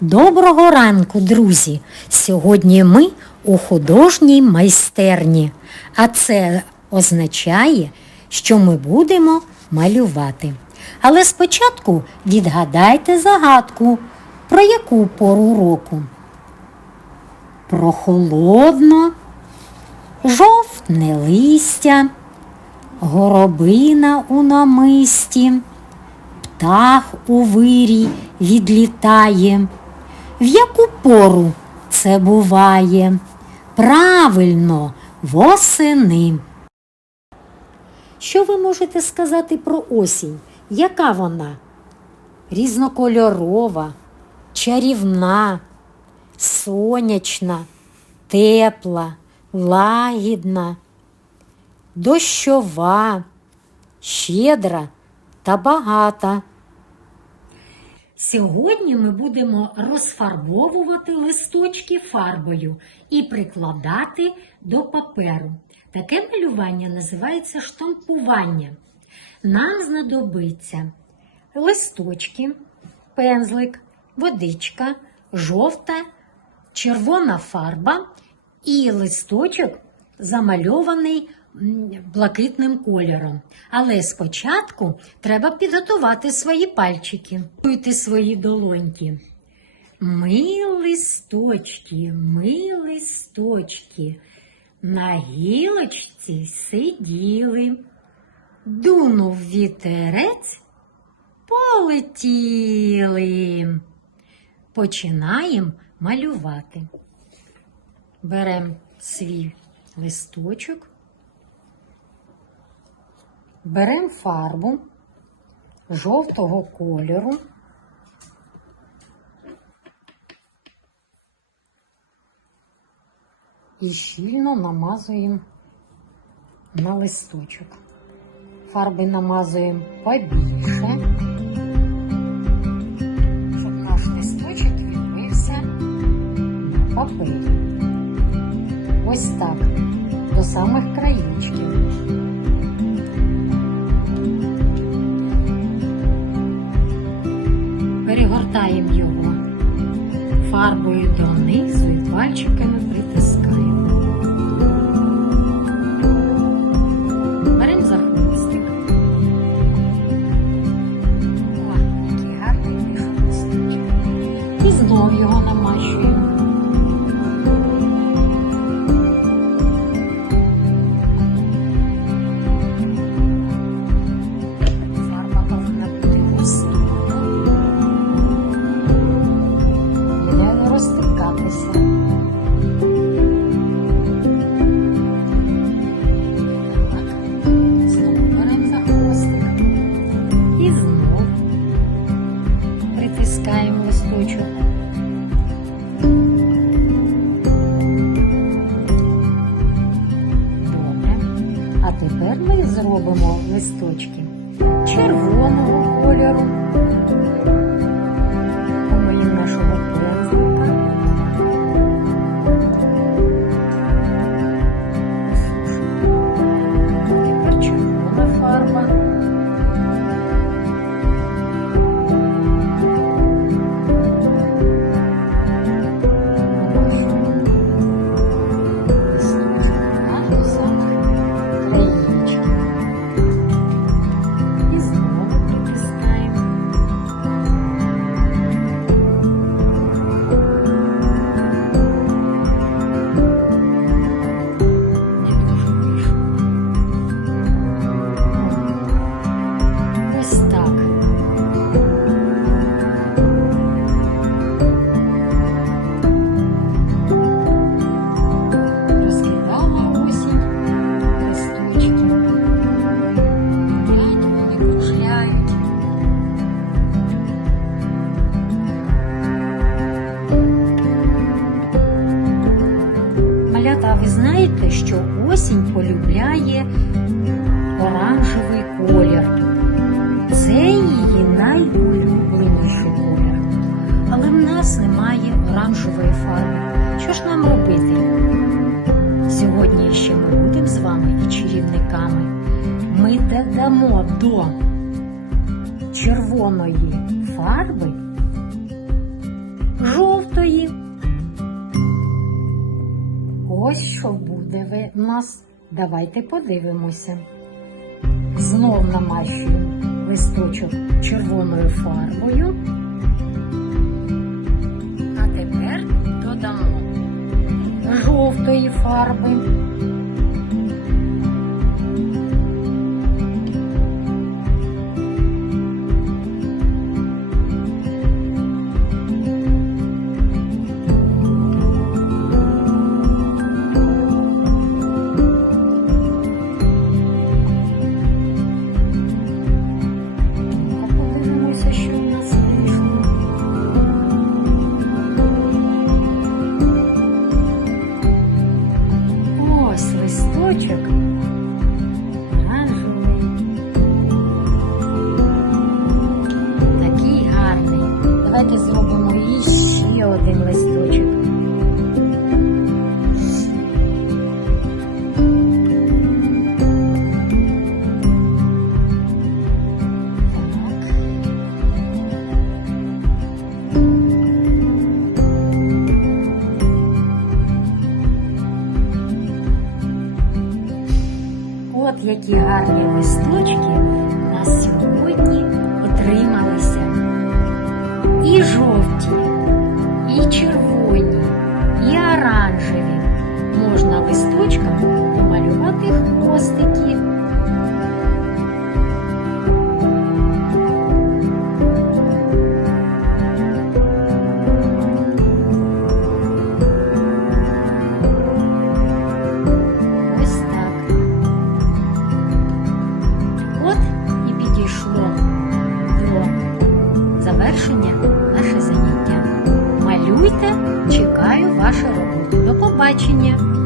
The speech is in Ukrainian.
Доброго ранку, друзі! Сьогодні ми у художній майстерні, а це означає, що ми будемо малювати. Але спочатку відгадайте загадку, про яку пору року? Про холодно, жовтне листя, горобина у намисті, птах у вирій відлітає. В яку пору це буває? Правильно, восени. Що ви можете сказати про осінь? Яка вона? Різнокольорова, чарівна, сонячна, тепла, лагідна, дощова, щедра та багата. Сьогодні ми будемо розфарбовувати листочки фарбою і прикладати до паперу. Таке малювання називається штампування. Нам знадобиться листочки, пензлик, водичка, жовта, червона фарба і листочок замальований блакитним кольором. Але спочатку треба підготувати свої пальчики. Готуйте свої долоньки. Ми листочки, ми листочки, на гілочці сиділи. Дунув вітерець, полетіли. Починаємо малювати. Беремо свій листочок, беремо фарбу жовтого кольору. І щільно намазуємо на листочок. Фарби намазуємо побільше, щоб наш листочок відбився на папері. Ось так, до самих краєчків. Перегортаємо його фарбою донизу і пальчиками притискаємо. Тепер ми зробимо листочки червоного кольору. Що осінь полюбляє оранжевий колір. Це її найулюбленіший колір. Але в нас немає оранжевої фарби. Що ж нам робити? Сьогодні ще ми будемо з вами і чарівниками. Ми додамо до червоної фарби ось що буде в нас. Давайте подивимося. Знов намащую листочок червоною фарбою. А тепер додамо жовтої фарби. Давайте зробимо іще один листочок. От які гарні листочки побачення!